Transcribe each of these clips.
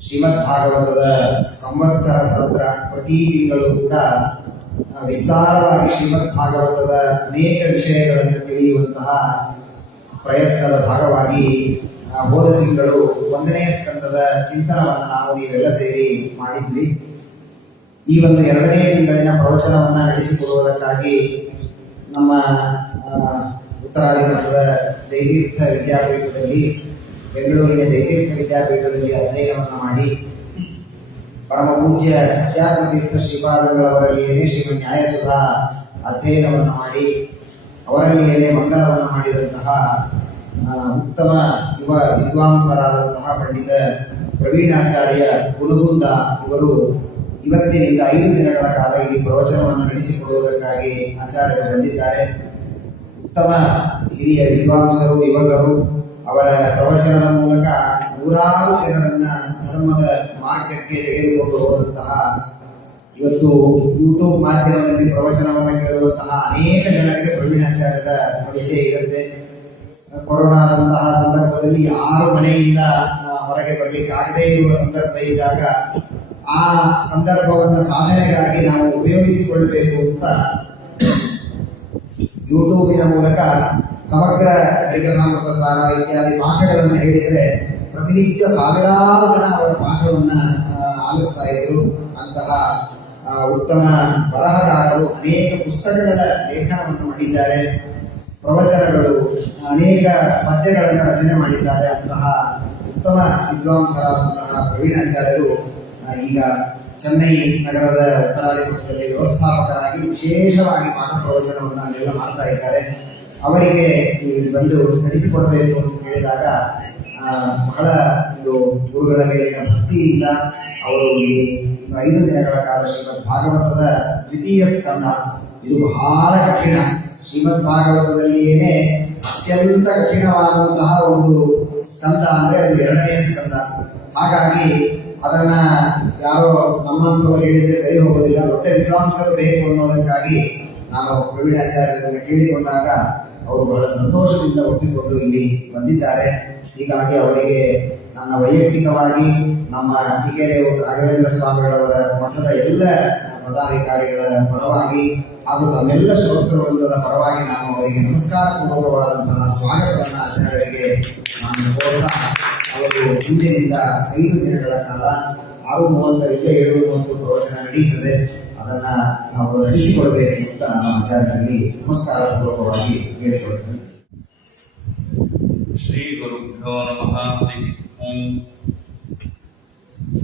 ಶ್ರೀಮದ್ ಭಾಗವತದ ಸಂವತ್ಸರ ಸತ್ರ ಪ್ರತಿ ತಿಂಗಳು ಕೂಡ ವಿಸ್ತಾರವಾಗಿ ಶ್ರೀಮದ್ ಭಾಗವತದ ಅನೇಕ ವಿಷಯಗಳನ್ನು ತಿಳಿಯುವಂತಹ ಪ್ರಯತ್ನದ ಭಾಗವಾಗಿ ಹೋದ ತಿಂಗಳು ಒಂದನೇ ಸ್ಕಂದದ ಚಿಂತನವನ್ನು ನಾವು ನೀವೆಲ್ಲ ಸೇರಿ ಮಾಡಿದ್ವಿ. ಈ ಒಂದು ಎರಡನೇ ತಿಂಗಳಿನ ಪ್ರವಚನವನ್ನ ನಡೆಸಿಕೊಡುವುದಕ್ಕಾಗಿ ನಮ್ಮ ಉತ್ತರಾಧಿಕಾರದ ದೈವೀರ್ಥ ವಿದ್ಯಾಪೀಠದಲ್ಲಿ, ಬೆಂಗಳೂರಿನ ದೈವೀರ್ಥ ವಿದ್ಯಾಪೀಠದಲ್ಲಿ ಅಧ್ಯಯನವನ್ನು ಮಾಡಿ, ಪರಮ ಪೂಜ್ಯ ಸತ್ಯಾತ್ಮತೀರ್ಥ ಶ್ರೀಪಾದಗಳವರಲ್ಲಿಯೇ ಶ್ರೀಮನ್ ನ್ಯಾಯಸುಧಾ ಅಧ್ಯಯನವನ್ನು ಮಾಡಿ ಅವರಲ್ಲಿಯೇ ಮಂಗಲವನ್ನು ಮಾಡಿದಂತಹ ಉತ್ತಮ ಯುವ ವಿದ್ವಾಂಸರಾದಂತಹ ಪಂಡಿತ ಪ್ರವೀಣಾಚಾರ್ಯ ಗುರುಗುಂದ ಇವರು ಇವತ್ತಿನಿಂದ ಐದು ದಿನಗಳ ಕಾಲ ಇಲ್ಲಿ ಪ್ರವಚನವನ್ನು ನಡೆಸಿಕೊಡುವುದಕ್ಕಾಗಿ ಆಚಾರ್ಯರು ಬಂದಿದ್ದಾರೆ. ಉತ್ತಮ ಹಿರಿಯ ವಿದ್ವಾಂಸರು, ಯುವಕರು, ಅವರ ಪ್ರವಚನದ ಮೂಲಕ ನೂರಾರು ಜನರನ್ನ ಧರ್ಮದ ಮಾರ್ಗಕ್ಕೆ ತೆಗೆದುಕೊಂಡು ಹೋದಂತಹ ಇವತ್ತು ಯೂಟ್ಯೂಬ್ ಮಾಧ್ಯಮದಲ್ಲಿ ಪ್ರವಚನವನ್ನು ಕೇಳುವಂತಹ ಅನೇಕ ಜನರಿಗೆ ಪ್ರವೀಣಾಚಾರ್ಯರ ಪರಿಚಯ ಇರುತ್ತೆ. ಕೊರೋನಾದಂತಹ ಸಂದರ್ಭದಲ್ಲಿ ಯಾರು ಮನೆಯಿಂದ ಹೊರಗೆ ಬರಲಿಕ್ಕೆ ಆಗದೇ ಇರುವ ಸಂದರ್ಭ ಇದ್ದಾಗ ಆ ಸಂದರ್ಭವನ್ನ ಸಾಧನೆಗಾಗಿ ನಾವು ಉಪಯೋಗಿಸಿಕೊಳ್ಬೇಕು ಅಂತ ಯೂಟ್ಯೂಬಿನ ಮೂಲಕ ಸಮಗ್ರ ಹರಿಕಥಾಮೃತ ಸಾರ ಇತ್ಯಾದಿ ಪಾಠಗಳನ್ನು ಹೇಳಿದರೆ ಪ್ರತಿನಿತ್ಯ ಸಾವಿರಾರು ಜನ ಅವರ ಪಾಠವನ್ನು ಆಲಿಸ್ತಾ ಇದ್ರು. ಅಂತಹ ಉತ್ತಮ ಬರಹಗಾರರು ಅನೇಕ ಪುಸ್ತಕಗಳ ಲೇಖನವನ್ನು ಮಾಡಿದ್ದಾರೆ. ಪ್ರವಚನಗಳು, ಅನೇಕ ಪದ್ಯಗಳನ್ನು ರಚನೆ ಮಾಡಿದ್ದಾರೆ. ಅಂತಹ ಉತ್ತಮ ವಿದ್ವಾಂಸರಾದಂತಹ ಪ್ರವೀಣಾಚಾರ್ಯರು ಈಗ ಚೆನ್ನೈ ನಗರದ ಉತ್ತರಾಧಿಪತ್ಯದಲ್ಲಿ ವ್ಯವಸ್ಥಾಪಕರಾಗಿ ವಿಶೇಷವಾಗಿ ಪಾಠ ಪ್ರವಚನವನ್ನು ಅಲ್ಲೆಲ್ಲ ಮಾಡ್ತಾ ಇದ್ದಾರೆ. ಅವರಿಗೆ ಬಂದು ನಡೆಸಿಕೊಡಬೇಕು ಅಂತ ಹೇಳಿದಾಗ ಬಹಳ ಒಂದು ಗುರುಗಳ ಮೇಲಿನ ಭಕ್ತಿಯಿಂದ ಅವರು ಇಲ್ಲಿ ಐದು ದಿನಗಳ ಕಾಲ ಶ್ರೀಮದ್ ಭಾಗವತದ ದ್ವಿತೀಯ ಸ್ಕಂದ. ಇದು ಬಹಳ ಕಠಿಣ. ಶ್ರೀಮದ್ ಭಾಗವತದಲ್ಲಿಯೇ ಅತ್ಯಂತ ಕಠಿಣವಾದಂತಹ ಒಂದು ಸ್ಕಂದ ಅಂದ್ರೆ ಅದು ಎರಡನೇ ಸ್ಕಂದ. ಹಾಗಾಗಿ ಅದನ್ನ ಯಾರೋ ನಮ್ಮಂತವರು ಹೇಳಿದ್ರೆ ಸರಿ ಹೋಗೋದಿಲ್ಲ. ದೊಡ್ಡ ವಿದ್ವಾಂಸರು ಬೇಕು ಅನ್ನೋದಕ್ಕಾಗಿ ನಾನು ಪ್ರವೀಣಾಚಾರ್ಯರನ್ನ ಕೇಳಿಕೊಂಡಾಗ ಅವರು ಬಹಳ ಸಂತೋಷದಿಂದ ಒಪ್ಪಿಕೊಂಡು ಇಲ್ಲಿ ಬಂದಿದ್ದಾರೆ. ಹೀಗಾಗಿ ಅವರಿಗೆ ನನ್ನ ವೈಯಕ್ತಿಕವಾಗಿ ನಮ್ಮ ಟಿಕೆರೆ ರಾಘವೇಂದ್ರ ಸ್ವಾಮಿಗಳವರ ಮಠದ ಎಲ್ಲ ಪದಾಧಿಕಾರಿಗಳ ಪರವಾಗಿ ಹಾಗೂ ತಮ್ಮೆಲ್ಲ ಶ್ರೋತೃವೃಂದದ ಪರವಾಗಿ ನಾನು ಅವರಿಗೆ ನಮಸ್ಕಾರ ಪೂರ್ವಕವಾದಂತಹ ಸ್ವಾಗತವನ್ನು ಆಚಾರ್ಯರಿಗೆ ನಾನು ಕೋರ್ತಾ ಅವರು ಹಿಂದಿನಿಂದ ಐದು ದಿನಗಳ ಕಾಲ ಆರು ಮೂವತ್ತರಿಂದ ಏಳು ಮೂವತ್ತು ಪ್ರವಚನ ನಡೆಯುತ್ತದೆ. ಅದನ್ನ ನಾವು ರಕ್ಷಿಸಿಕೊಳ್ಳಬೇಕು ಅಂತ ನಾನು ಆಚಾರ್ಯರಲ್ಲಿ ನಮಸ್ಕಾರ ಪೂರ್ವಕವಾಗಿ ಹೇಳಿಕೊಳ್ಳುತ್ತೇನೆ. ಶ್ರೀ ಗುರುಭ್ಯೋ ನಮಃ. ಓಂ.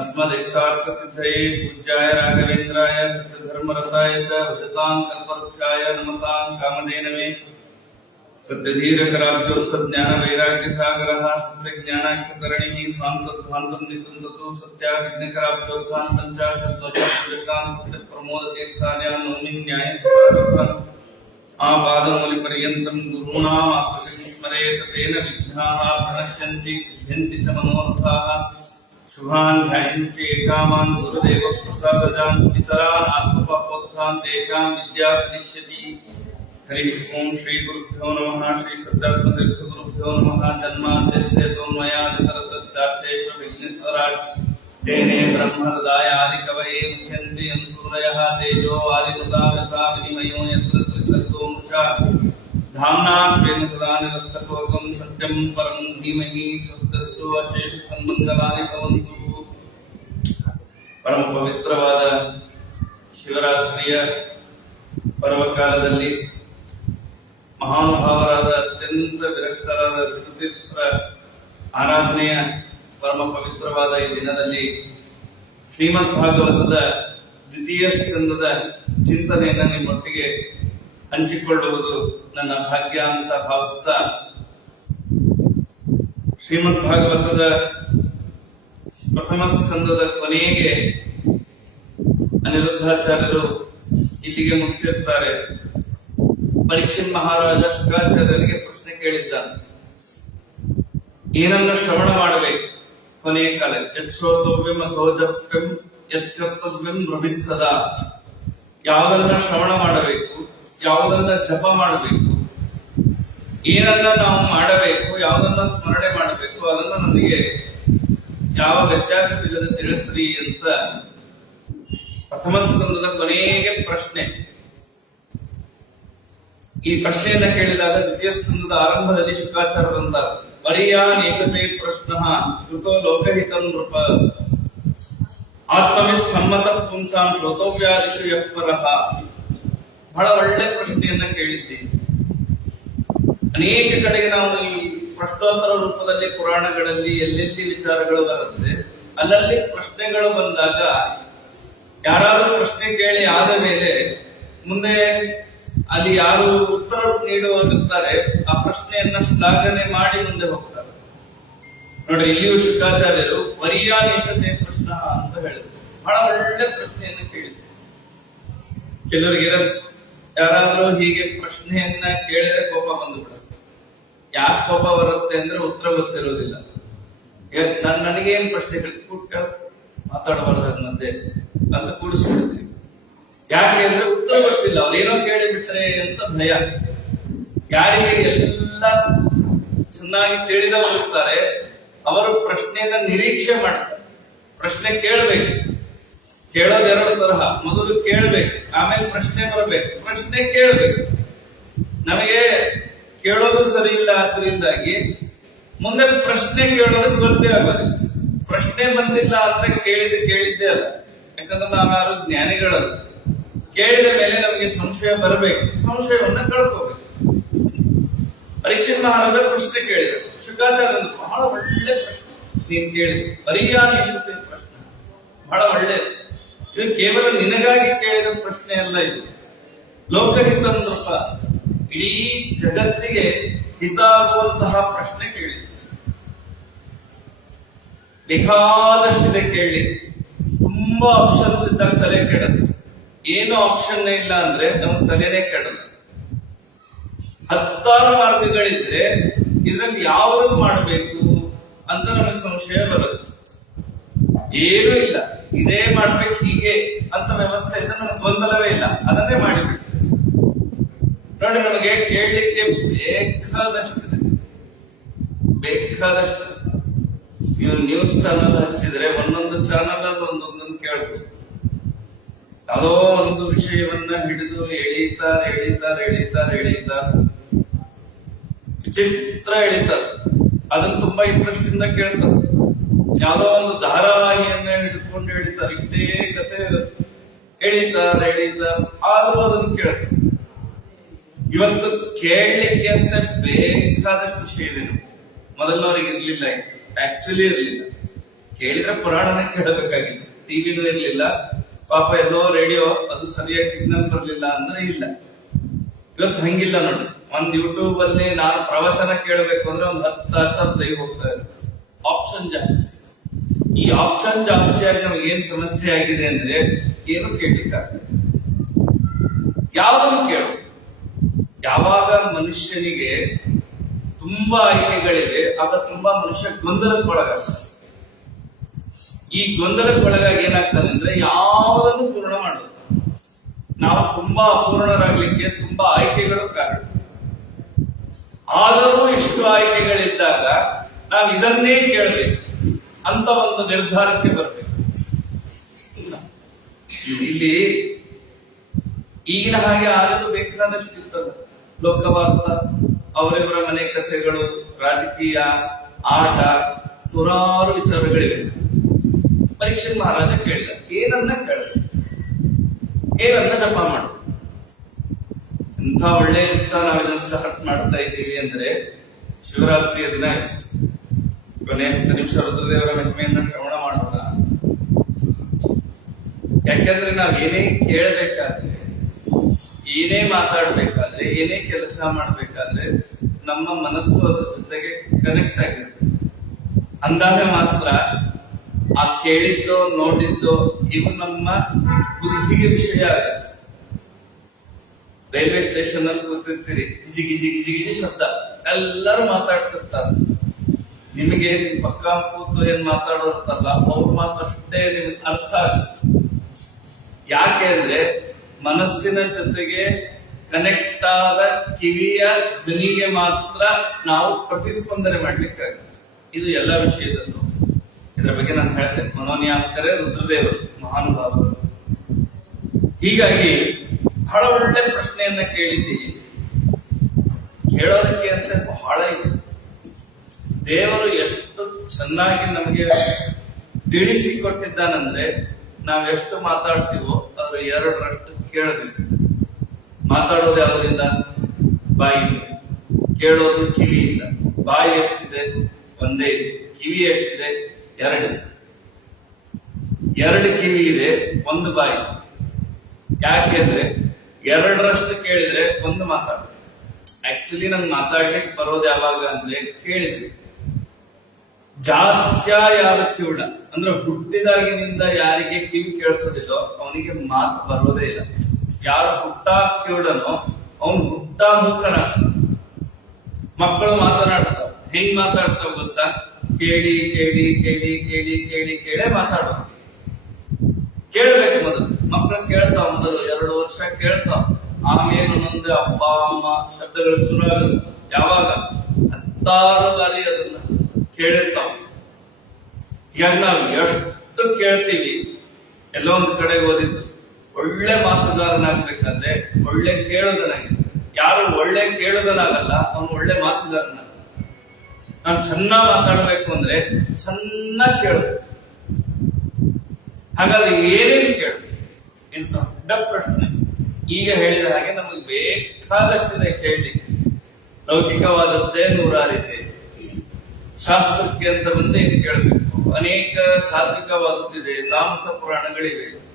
अस्मदिष्टार्थसिद्धये पूज्याय राघवेन्द्राय सत्यधर्मरताय च भजतां कल्पवृक्षाय नमतां कामधेनवे सत्यधीरकराब्जोत्सज्ञानवैराग्यसागरः सत्यज्ञानाख्यतरणिः स्वान्तध्वान्तं निकुन्दतु सत्याभिज्ञकराब्जोत्थान् पञ्चाशद्वचकान् सत्यप्रमोदतीर्थान्यां नौमि न्यायचकान् आपादमौलिपर्यन्तं गुरूणामाकृतिं स्मरेत तेन विघ्नाः प्रणश्यन्ति सिद्ध्यन्ति च मनोरथाः शुभान् ध्यायन्ति एकामान् गुरुदेवप्रसादजान् पितरान् आत्मपप्रोत्थान् तेषां विद्या भविष्यति हरिः ओं श्रीगुरुभ्यो नमः श्रीसद्धात्मतीर्थगुरुभ्यो नमः जन्माद्यस्य त्वन्मयादितरतश्चार्थेषु विघ्नेश्वरात् तेने ब्रह्महृदाय आदिकवये मुह्यन्ति अंसूरयः तेजो आदिमृदागता विनिमयो यत्र त्रिसर्गो मृषा धाम्ना स्वेन सदा निरस्तकोकं सत्यं परं धीमहि ಸ್ವಸ್ತಸ್ತು ಅಶೇಷ ಸಂಬಂಧಲಾನಿ ಭವಂತು ಪರಮ ಪವಿತ್ರವಾದ ಶಿವರಾತ್ರಿಯ ಪರ್ವಕಾಲದಲ್ಲಿ ಮಹಾನುಭಾವರಾದ ಅತ್ಯಂತ ವಿರಕ್ತರಾದ ಋತುತೀರ್ಥರ ಆರಾಧನೆಯ ಪರಮ ಪವಿತ್ರವಾದ ಈ ದಿನದಲ್ಲಿ ಶ್ರೀಮದ್ ಭಾಗವತದ ದ್ವಿತೀಯ ಸ್ಕಂದದ ಚಿಂತನೆಯನ್ನು ನಿಮ್ಮೊಟ್ಟಿಗೆ ಹಂಚಿಕೊಳ್ಳುವುದು ನನ್ನ ಭಾಗ್ಯ ಅಂತ ಭಾವಿಸ್ತಾ ಶ್ರೀಮದ್ ಭಾಗವತದ ಪ್ರಥಮ ಸ್ಕಂದದ ಕೊನೆಗೆ ಅನಿರುದ್ಧಾಚಾರ್ಯರು ಇಲ್ಲಿಗೆ ಮುಗಿಸಿರ್ತಾರೆ ಪರೀಕ್ಷಿತ್ ಮಹಾರಾಜ ಶುಕ್ರಾಚಾರ್ಯರಿಗೆ ಪ್ರಶ್ನೆ ಕೇಳಿದ್ದಾನೆ. ಏನನ್ನ ಶ್ರವಣ ಮಾಡಬೇಕು? ಕೊನೆಯ ಕಾಲ, ಯತ್ ಶ್ರೋತವ್ಯಂ ಅಥವಾ ಜಪ್ಯಂ, ಯತ್ ಕರ್ತವ್ಯಂ ರಭಿಸದ. ಶ್ರವಣ ಮಾಡಬೇಕು? ಯಾವುದನ್ನ ಜಪ ಮಾಡಬೇಕು, ಏನನ್ನ ನಾವು ಮಾಡಬೇಕು, ಯಾವುದನ್ನ ಸ್ಮರಣೆ ಮಾಡಬೇಕು, ಅದನ್ನ ನನಗೆ ಯಾವ ವ್ಯತ್ಯಾಸವಿಲ್ಲದೆ ತಿಳಿಸ್ರಿ ಅಂತ ಪ್ರಥಮ ಸ್ಕಂದದ ಕೊನೆಗೆ ಪ್ರಶ್ನೆ. ಈ ಪ್ರಶ್ನೆಯನ್ನ ಕೇಳಿದಾಗ ದ್ವಿತೀಯ ಸ್ಕಂದದ ಆರಂಭದಲ್ಲಿ ಶುಕಾಚಾರ್ಯರಂತ ವರಿಯಾ ನೇಷತೆ ಪ್ರಶ್ನ ಕೃತೋ ಲೋಕಹಿತ ನೃಪ ಆತ್ಮವಿತ್ ಸಮ್ಮತ ಪುಂಸಾಂ ಶ್ರೋತವ್ಯಾದಿಷು ಯಃಪರಃ ಬಹಳ ಒಳ್ಳೆ ಪ್ರಶ್ನೆಯನ್ನ ಕೇಳಿದ್ದೇನೆ ಅನೇಕ ಕಡೆಗೆ ನಾವು ಈ ಪ್ರಶ್ನೋತ್ತರ ರೂಪದಲ್ಲಿ ಪುರಾಣಗಳಲ್ಲಿ ಎಲ್ಲೆಲ್ಲಿ ವಿಚಾರಗಳು ಬರುತ್ತೆ ಅಲ್ಲಲ್ಲಿ ಪ್ರಶ್ನೆಗಳು ಬಂದಾಗ ಯಾರಾದರೂ ಪ್ರಶ್ನೆ ಕೇಳಿ ಆದ ಮೇಲೆ ಮುಂದೆ ಅಲ್ಲಿ ಯಾರು ಉತ್ತರ ನೀಡುವಾಗಿರ್ತಾರೆ ಆ ಪ್ರಶ್ನೆಯನ್ನ ಶ್ಲಾಘನೆ ಮಾಡಿ ಮುಂದೆ ಹೋಗ್ತಾರೆ. ನೋಡ್ರಿ, ಇಲ್ಲಿಯೂ ಶುಕಾಚಾರ್ಯರು ವರಿಯಾನೇಶತೆ ಪ್ರಶ್ನ ಅಂತ ಹೇಳಿದ್ರು. ಬಹಳ ಒಳ್ಳೆ ಪ್ರಶ್ನೆಯನ್ನು ಕೇಳಿದ್ರು. ಕೆಲವರಿಗೆ ಯಾರಾದ್ರೂ ಹೀಗೆ ಪ್ರಶ್ನೆಯನ್ನ ಕೇಳಿದ್ರೆ ಕೋಪ ಬಂದ್ಬಿಡುತ್ತೆ. ಯಾಕೆ ಕೋಪ ಬರುತ್ತೆ ಅಂದ್ರೆ ಉತ್ತರ ಗೊತ್ತಿರೋದಿಲ್ಲ. ನನ್, ನನಗೇನ್ ಪ್ರಶ್ನೆ ಕೂಟ ಮಾತಾಡಬಾರ್ದಂತೆ ಅಂತ ಕೂಡಿಸ್ಬಿಡ್ತೀವಿ. ಯಾಕೆ ಅಂದ್ರೆ ಉತ್ತರ ಗೊತ್ತಿಲ್ಲ. ಅವ್ರೇನೋ ಕೇಳಿ ಬಿಟ್ರೆ ಅಂತ ಭಯ. ಯಾರಿಗೆ ಎಲ್ಲ ಚೆನ್ನಾಗಿ ತಿಳಿದವರು ಇರ್ತಾರೆ, ಅವರು ಪ್ರಶ್ನೆಯನ್ನ ನಿರೀಕ್ಷೆ ಮಾಡ್ತಾರೆ. ಪ್ರಶ್ನೆ ಕೇಳಬೇಕು. ಕೇಳೋದು ಎರಡು ತರಹ. ಮೊದಲು ಕೇಳಬೇಕು, ಆಮೇಲೆ ಪ್ರಶ್ನೆ ಬರಬೇಕು. ಪ್ರಶ್ನೆ ಕೇಳಬೇಕು. ನಮಗೆ ಕೇಳೋದು ಸರಿ ಇಲ್ಲ ಆದ್ರಿಂದಾಗಿ ಮುಂದೆ ಪ್ರಶ್ನೆ ಕೇಳೋದಕ್ಕೆ ಗೊತ್ತೇ ಆಗೋದಿಲ್ಲ. ಪ್ರಶ್ನೆ ಬಂದಿಲ್ಲ ಆದ್ರೆ ಕೇಳಿದ ಕೇಳಿದ್ದೇ ಅಲ್ಲ. ಯಾಕಂದ್ರೆ ನಾವ್ಯಾರು ಜ್ಞಾನಿಗಳಲ್ಲ. ಕೇಳಿದ ಮೇಲೆ ನಮಗೆ ಸಂಶಯ ಬರಬೇಕು. ಸಂಶಯವನ್ನ ಕಳ್ಕೋಬೇಕು. ಪರೀಕ್ಷೆ ಮಹಾರಾಜ ಪ್ರಶ್ನೆ ಕೇಳಿದೆ ಶುಕಾಚಾರ್ಯ ಬಹಳ ಒಳ್ಳೆ ಪ್ರಶ್ನೆ. ನೀನ್ ಕೇಳಿದೆ ಪರಿಯಾನೇಶತೆ ಪ್ರಶ್ನೆ. ಬಹಳ ಒಳ್ಳೆಯದು ಇದು ಕೇವಲ ನಿನಗಾಗಿ ಕೇಳಿದ ಪ್ರಶ್ನೆ ಅಲ್ಲ ಇದು. ಲೋಕಹಿತ ಇಡೀ ಜಗತ್ತಿಗೆ ಹಿತ ಆಗುವಂತಹ ಪ್ರಶ್ನೆ ಕೇಳಿದೆ ಬೇಕಾದಷ್ಟಿದೆ ಕೇಳಿ. ತುಂಬಾ ಆಪ್ಷನ್ಸ್ ಇದ್ದಾಗ ತಲೆ ಕೆಡತ್ತೆ. ಏನು ಆಪ್ಷನ್ ಇಲ್ಲ ಅಂದ್ರೆ ನಮ್ಮ ತಲೆನೇ ಕೆಡಲ್ಲ ಹತ್ತಾರು ಮಾರ್ಗಗಳಿದ್ರೆ ಇದ್ರಲ್ಲಿ ಯಾವುದು ಮಾಡಬೇಕು ಅಂತ ನಮಗೆ ಸಂಶಯ ಬರುತ್ತೆ. ಏನೂ ಇಲ್ಲ. ಇದೇ ಮಾಡ್ಬೇಕು ಹೀಗೆ ಅಂತ ವ್ಯವಸ್ಥೆ ಇದೆ ನಮ್ಗೆ ಗೊಂದಲವೇ ಇಲ್ಲ. ಅದನ್ನೇ ಮಾಡಿಬಿಟ್ಟು ನೋಡಿ, ನಮಗೆ ಕೇಳಲಿಕ್ಕೆ ಬೇಕಾದಷ್ಟಿದೆ ಬೇಕಾದಷ್ಟು. ನೀವು ನ್ಯೂಸ್ ಚಾನಲ್ ಹಚ್ಚಿದ್ರೆ ಒಂದೊಂದು ಚಾನಲ್ ಅಲ್ಲಿ ಒಂದೊಂದನ್ನು ಕೇಳ್ಬೋದು. ಯಾವುದೋ ಒಂದು ವಿಷಯವನ್ನ ಹಿಡಿದು ಎಳೀತಾರೆ ಎಳೀತಾರೆ ಎಳೀತಾರೆ ಎಳೀತಾರೆ. ವಿಚಿತ್ರ ಎಳೀತಾರೆ. ಅದನ್ನ ತುಂಬಾ ಇಂಟ್ರೆಸ್ಟ್ ಇಂದ ಕೇಳ್ತಾರೆ. ಯಾವುದೋ ಒಂದು ಧಾರಾವಾಹಿಯನ್ನ ಹಿಡ್ಕೊಂಡು ಎಳಿತಾರೆ ಇಷ್ಟೇ ಕಥೆ ಇರುತ್ತೆ. ಎಳೀತಾರೆ ಹೇಳಿದ ಆದ್ರೂ ಅದನ್ನು ಕೇಳ್ತಾರೆ ಇವತ್ತು ಕೇಳಲಿಕ್ಕೆ ಅಂತ ಬೇಕಾದಷ್ಟು ವಿಷಯ ಇದೆ ಮೊದಲನವರಿಗೆ ಇರ್ಲಿಲ್ಲ. ಆಕ್ಚುಲಿ ಇರ್ಲಿಲ್ಲ. ಕೇಳಿದ್ರೆ ಪುರಾಣನ ಕೇಳಬೇಕಾಗಿತ್ತು. ಟಿವಿನೂ ಇರ್ಲಿಲ್ಲ. ಪಾಪ ಎಲ್ಲೋ ರೇಡಿಯೋ, ಅದು ಸರಿಯಾಗಿ ಸಿಗ್ನಲ್ ಬರ್ಲಿಲ್ಲ ಅಂದ್ರೆ ಇಲ್ಲ. ಇವತ್ತು ಹಂಗಿಲ್ಲ ನೋಡಿ. ಒಂದ್ ಯೂಟ್ಯೂಬ್ ಅಲ್ಲಿ ನಾನು ಪ್ರವಚನ ಕೇಳಬೇಕು ಅಂದ್ರೆ ಒಂದ್ ಹತ್ತು ಹತ್ತು ದೈವ ಹೋಗ್ತಾ ಇದೆ ಆಪ್ಷನ್ ಜಾಸ್ತಿ. ಈ ಆಪ್ಷನ್ ಜಾಸ್ತಿ ಆಗಿ ನಮಗೆ ಏನ್ ಸಮಸ್ಯೆ ಆಗಿದೆ ಅಂದ್ರೆ ಏನು ಕೇಳಲಿಕ್ಕಾಗ್ತದೆ ಯಾವ್ದನ್ನು ಕೇಳು. ಯಾವಾಗ ಮನುಷ್ಯನಿಗೆ ತುಂಬಾ ಆಯ್ಕೆಗಳಿವೆ, ಆಗ ತುಂಬಾ ಮನುಷ್ಯ ಗೊಂದಲಕ್ಕೊಳಗ ಈ ಗೊಂದಲಕ್ಕೆ ಒಳಗಾಗಿ ಏನಾಗ್ತಾನೆ ಅಂದ್ರೆ ಯಾವುದನ್ನು ಪೂರ್ಣ ಮಾಡೋದು ನಾವು ತುಂಬಾ ಅಪೂರ್ಣರಾಗ್ಲಿಕ್ಕೆ ತುಂಬಾ ಆಯ್ಕೆಗಳು ಕಾರಣ. ಆದರೂ ಇಷ್ಟು ಆಯ್ಕೆಗಳಿದ್ದಾಗ ನಾವು ಇದನ್ನೇ ಕೇಳಬೇಕು. ಅಂತ ಒಂದು ನಿರ್ಧಾರಿಸಿ ಬರಬೇಕು. ಇಲ್ಲಿ. ಈಗಿನ ಹಾಗೆ ಆಗಲು ಬೇಕಾದಷ್ಟು ಇರ್ತದೆ. ಲೋಕವಾರ್ತ ಅವರಿವರ ಮನೆ ಕಥೆಗಳು, ರಾಜಕೀಯ, ಆಟ ಸುರಾರು ವಿಚಾರಗಳಿವೆ. ಪರೀಕ್ಷೆ ಮಹಾರಾಜ ಕೇಳಿದ. ಏನನ್ನ ಕೇಳ ಏನನ್ನ ಜಪ ಮಾಡು? ಇಂಥ ಒಳ್ಳೆ ದಿವಸ ನಾವು ಇದನ್ನ ಸ್ಟಾರ್ಟ್ ಮಾಡ್ತಾ ಇದ್ದೀವಿ ಅಂದ್ರೆ ಶಿವರಾತ್ರಿಯ ದಿನ. ಕೊನೆ ಹತ್ತು ನಿಮಿಷ ರುದ್ರದೇವರ ಮಹಿಮೆಯನ್ನ ಶ್ರವಣ ಮಾಡೋಣ. ಯಾಕೆಂದ್ರೆ ನಾವು ಏನೇ ಕೇಳಬೇಕಾದ್ರೆ, ಏನೇ ಮಾತಾಡ್ಬೇಕಾದ್ರೆ, ಏನೇ ಕೆಲಸ ಮಾಡ್ಬೇಕಾದ್ರೆ ನಮ್ಮ ಮನಸ್ಸು ಅದ್ರ ಜೊತೆಗೆ ಕನೆಕ್ಟ್ ಆಗಿರ್ಬೇಕು ಅಂದಾಗ ಮಾತ್ರ ಆ ಕೇಳಿದ್ದೋ, ನೋಡಿದ್ದೋ, ಇವು ನಮ್ಮ ಬುದ್ಧಿಗೆ ವಿಷಯ ಆಗತ್ತೆ. ರೈಲ್ವೆ ಸ್ಟೇಷನ್ ಅಲ್ಲಿ ಕೂತಿರ್ತೀರಿ ಗಿಜಿ ಗಿಜಿ ಗಿಜಿ ಶಬ್ದ. ಎಲ್ಲರೂ ಮಾತಾಡ್ತಿರ್ತಾರೆ. ನಿಮಗೆ ನಿಮ್ ಪಕ್ಕ ಕೂತು ಏನ್ ಮಾತಾಡೋರ್ತಲ್ಲ ಅವ್ರ ಮಾತಷ್ಟೇ ನಿಮ್ಗೆ ಅರ್ಥ ಆಗುತ್ತೆ. ಯಾಕೆ ಅಂದ್ರೆ ಮನಸ್ಸಿನ ಜೊತೆಗೆ ಕನೆಕ್ಟ್ ಆದ ಕಿವಿಯ ಧ್ವನಿಗೆ ಮಾತ್ರ ನಾವು ಪ್ರತಿಸ್ಪಂದನೆ ಮಾಡ್ಲಿಕ್ಕಾಗುತ್ತೆ. ಇದು ಎಲ್ಲ ವಿಷಯದಲ್ಲೂ. ಇದರ ಬಗ್ಗೆ ನಾನು ಹೇಳ್ತೇನೆ. ಮನೋನಿಯಾಮಕರೇ ರುದ್ರದೇವರು, ಮಹಾನುಭಾವರು. ಹೀಗಾಗಿ ಬಹಳ ಒಳ್ಳೆ ಪ್ರಶ್ನೆಯನ್ನ ಕೇಳಿದ್ದೀವಿ. ಕೇಳೋದಕ್ಕೆ ಅಂತ ಬಹಳ ಇದೆ. ದೇವರು ಎಷ್ಟು ಚೆನ್ನಾಗಿ ನಮಗೆ ತಿಳಿಸಿಕೊಟ್ಟಿದ್ದಾನಂದ್ರೆ ನಾವು ಎಷ್ಟು ಮಾತಾಡ್ತೀವೋ ಅದ್ರ ಎರಡರಷ್ಟು ಕೇಳಬೇಕು. ಮಾತಾಡೋದು ಯಾವುದರಿಂದ? ಬಾಯಿ. ಕೇಳೋದು ಕಿವಿಯಿಂದ. ಬಾಯಿ ಎಷ್ಟಿದೆ? ಒಂದೇ. ಕಿವಿ ಎಷ್ಟಿದೆ? ಎರಡು. ಎರಡು ಕಿವಿ ಇದೆ, ಒಂದು ಬಾಯಿ. ಯಾಕೆಂದ್ರೆ ಎರಡರಷ್ಟು ಕೇಳಿದ್ರೆ ಒಂದು ಮಾತಾಡ ಆಕ್ಚುಲಿ ನಂಗೆ ಮಾತಾಡ್ಲಿಕ್ಕೆ ಬರೋದು ಯಾವಾಗ ಅಂದ್ರೆ ಕೇಳಿದ್ವಿ. ಜಾತ್ಯ ಯಾರು ಕಿವುಡ ಅಂದ್ರೆ ಹುಟ್ಟಿದಾಗಿನಿಂದ ಯಾರಿಗೆ ಕಿವಿ ಕೇಳಿಸೋದಿಲ್ಲೋ ಅವನಿಗೆ ಮಾತು ಬರೋದೇ ಇಲ್ಲ. ಯಾರು ಹುಟ್ಟ ಕಿವುಡನೋ ಅವನು ಹುಟ್ಟ ಮೂಕನ ಮಕ್ಕಳು ಮಾತನಾಡ್ತಾವ. ಹೆಂಗ್ ಮಾತಾಡ್ತಾವ ಗೊತ್ತಾ? ಕೇಳಿ ಕೇಳಿ ಕೇಳಿ ಕೇಳಿ ಕೇಳಿ, ಕೇಳೇ ಮಾತಾಡೋ ಕೇಳ್ಬೇಕು ಮೊದಲು. ಮಕ್ಕಳು ಕೇಳ್ತಾವ ಮೊದಲು. ಎರಡು ವರ್ಷ ಕೇಳ್ತಾವ. ಆಮೇಲೆ ಒಂದೊಂದು ಅಪ್ಪ, ಅಮ್ಮ ಶಬ್ದಗಳು ಶುರು ಆಗುತ್ತೆ ಯಾವಾಗ? ಹತ್ತಾರು ಬಾರಿ ಅದನ್ನ. ಕೇಳಿರ್ತಾವ. ಈಗ ನಾವು ಎಷ್ಟು ಕೇಳ್ತೀವಿ ಎಲ್ಲ ಒಂದು ಕಡೆ ಓದಿದ್ದು, ಒಳ್ಳೆ ಮಾತುದಾರನಾಗ್ಬೇಕಂದ್ರೆ ಒಳ್ಳೆ ಕೇಳುಗನಾಗಿ ಯಾರು ಒಳ್ಳೆ ಕೇಳೋದನಾಗಲ್ಲ ಅವನು ಒಳ್ಳೆ ಮಾತುಗಾರನಾಗ ನಾನು ಚೆನ್ನಾಗಿ ಮಾತಾಡ್ಬೇಕು ಅಂದ್ರೆ ಚೆನ್ನಾಗಿ ಕೇಳಬೇಕು. ಹಾಗಾದ್ರೆ ಏನೇನು ಕೇಳಬೇಕು? ಇಂತ ದೊಡ್ಡ ಪ್ರಶ್ನೆ. ಈಗ ಹೇಳಿದ ಹಾಗೆ ನಮಗೆ ಬೇಕಾದಷ್ಟಿದೆ ಕೇಳಲಿಕ್ಕೆ. ಲೌಕಿಕವಾದದ್ದೇ ನೂರಾರಿದೆ. ಶಾಸ್ತ್ರಕ್ಕೆ ಅಂತ ಬಂದ್ರೆ ಇದು ಕೇಳಬೇಕು. ಅನೇಕ ಸಾತ್ವಿಕವಾದದ್ದಿದೆ ತಾಮಸ ಪುರಾಣಗಳಿವೆ.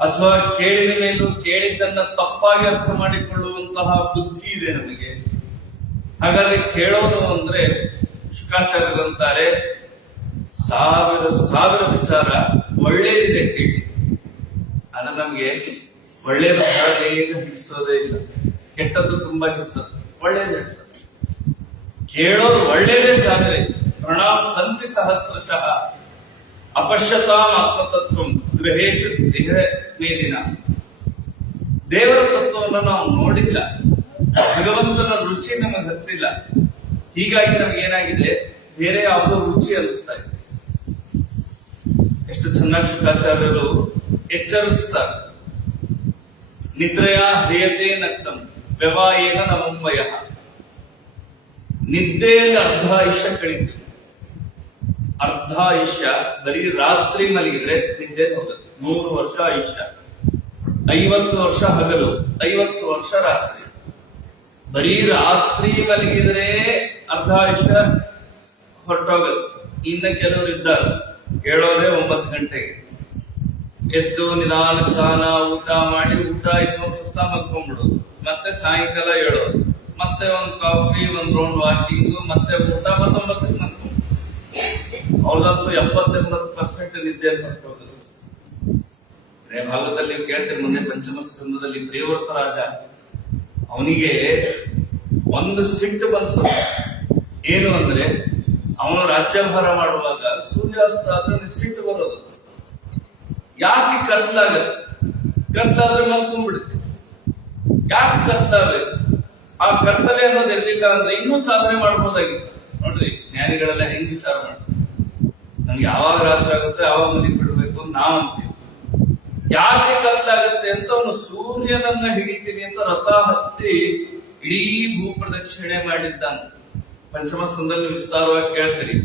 ಅಥವಾ ಕೇಳಿದ ಮೇಲೂ ಕೇಳಿದ್ದನ್ನ ತಪ್ಪಾಗಿ ಅರ್ಥ ಮಾಡಿಕೊಳ್ಳುವಂತಹ ಬುದ್ಧಿ ಇದೆ ನಮಗೆ. ಹಾಗಾದ್ರೆ ಕೇಳೋದು ಅಂದ್ರೆ ಶುಕಾಚಾರ್ಯರಂತಾರೆ ಸಾವಿರ ಸಾವಿರ ವಿಚಾರ ಒಳ್ಳೇದಿದೆ ಕೇಳಿ. ಆದ್ರೆ ನಮ್ಗೆ ಒಳ್ಳೇದು ಬೇಗ ಹಿಡಿಸೋದೇ ಇಲ್ಲ. ಕೆಟ್ಟದ್ದು ತುಂಬಾ ಹಿಡಿಸ ಒಳ್ಳೇದು ಹಿಡಿಸುತ್ತೆ ಕೇಳೋದು ಒಳ್ಳೇದೇ ಸಾವಿರ ಇದೆ. ಪ್ರಣಾಮ್ ಸಂತಿ ಸಹಸ್ರಶಃ ಅಪಶ್ಯತಾಂ ಆತ್ಮತತ್ವಂ ಗೃಹೇಶು ಗೃಹ ಮೇಲಿನ ದೇವರ ತತ್ವವನ್ನು ನಾವು ನೋಡಿಲ್ಲ. ಭಗವಂತನ ರುಚಿ ನಮಗೆ ಹತ್ತಿಲ್ಲ. ಹೀಗಾಗಿ ನಮ್ಗೆ ಏನಾಗಿದೆ? ಬೇರೆ ಯಾವುದೋ ರುಚಿ ಅನಿಸ್ತಾ ಇದೆ. ಎಷ್ಟು ಚೆನ್ನಾಗಿ ಶುಕಾಚಾರ್ಯರು ಎಚ್ಚರಿಸ್ತಾರೆ. ನಿದ್ರೆಯ ಹ್ರಿಯತೆ ನಕ್ತಂ, ವ್ಯವಾಯೇನ ನವಂಬಯ ನಿದ್ದೆಯಲ್ಲಿ ಅರ್ಧ ಆಯುಷ್ಯ ಕಳೀತೀವಿ ಅರ್ಧ ಆಯುಷ್ಯ ಬರೀ ರಾತ್ರಿ ಮಲಗಿದ್ರೆ ನಿದ್ದೆ ಹೋಗುತ್ತೆ ನೂರು ವರ್ಷ ಆಯುಷ್ಯ ಐವತ್ತು ವರ್ಷ ಹಗಲು, ಐವತ್ತು ವರ್ಷ ರಾತ್ರಿ. ಬರೀ ರಾತ್ರಿ ಮಲಗಿದ್ರೆ ಅರ್ಧ ಆಯುಷ್ಯ ಹೊರಟೋಗುತ್ತೆ ಇನ್ನ ಕೆಲವರು ಇದ್ದಾರೆ, ಹೇಳೋದೇ ಒಂಬತ್ತು ಗಂಟೆಗೆ. ಎದ್ದು ನಿಧಾನ ಸ್ನಾನ, ಊಟ ಮಾಡಿ, ಊಟ ಆಯ್ತು ಸುಸ್ತ ಮಲ್ಕೊಂಡ್ಬಿಡೋದು ಮತ್ತೆ ಸಾಯಂಕಾಲ ಹೇಳೋದು. ಮತ್ತೆ ಒಂದ್ ಕಾಫಿ ಒಂದ್ ರೌಂಡ್ ವಾಕಿಂಗ್ ಮತ್ತೆ ಊಟ, ಮತ್ತೊಂಬತ್ತಕ್ಕೆ ಅವ್ರದಂತೂ ಎಪ್ಪತ್ತೆಂಬತ್ತು ಪರ್ಸೆಂಟ್ ನಿದ್ದೆ ಬೇರೆ ಭಾಗದಲ್ಲಿ ಕೇಳ್ತೀರಿ ಮುಂದೆ ಪಂಚಮ ಸ್ಕಂದದಲ್ಲಿ ಪ್ರಿಯವ್ರತ ರಾಜ, ಅವನಿಗೆ ಒಂದು ಸಿಟ್ಟು ಬಂತು. ಏನು ಅಂದ್ರೆ, ಅವನು ರಾಜ್ಯಭಾರ ಮಾಡುವಾಗ ಸೂರ್ಯಾಸ್ತ ಆದ್ರೆ ಸಿಟ್ಟು ಬರೋದು. ಯಾಕೆ ಕತ್ಲಾಗತ್ತೆ? ಕತ್ಲಾದ್ರೆ ಮಲ್ಕೊಂಡ್ಬಿಡುತ್ತೆ. ಯಾಕೆ ಕತ್ಲಾಗಬೇಕು ಆ ಕತ್ತಲೆ ಅನ್ನೋದು ಇರ್ಲಿಲ್ಲ ಅಂದ್ರೆ ಇನ್ನೂ ಸಾಧನೆ ಮಾಡ್ಬೋದಾಗಿತ್ತು. ನೋಡ್ರಿ, ಜ್ಞಾನಿಗಳೆಲ್ಲ ಹೆಂಗ್ ವಿಚಾರ ಮಾಡ್ತಾರೆ. ನಮ್ಗೆ ಯಾವಾಗ ರಾತ್ರಿ ಆಗುತ್ತೆ ಯಾವಾಗ ಮನೆಗೆ ಬಿಡಬೇಕು ಅಂತ ನಾವು ಅಂತೀವಿ. ಯಾಕೆ ಕತ್ಲಾಗತ್ತೆ ಅಂತ ಅವನು ಸೂರ್ಯನನ್ನ ಹಿಡಿತೀನಿ ಅಂತ ರಥ ಹತ್ತಿ ಇಡೀ ಭೂಪ್ರದಕ್ಷಿಣೆ ಮಾಡಿದ್ದಾನೆ. ಪಂಚಮ ಸ್ಕಂದಲ್ಲಿ ವಿಸ್ತಾರವಾಗಿ ಕೇಳ್ತೀರಿ.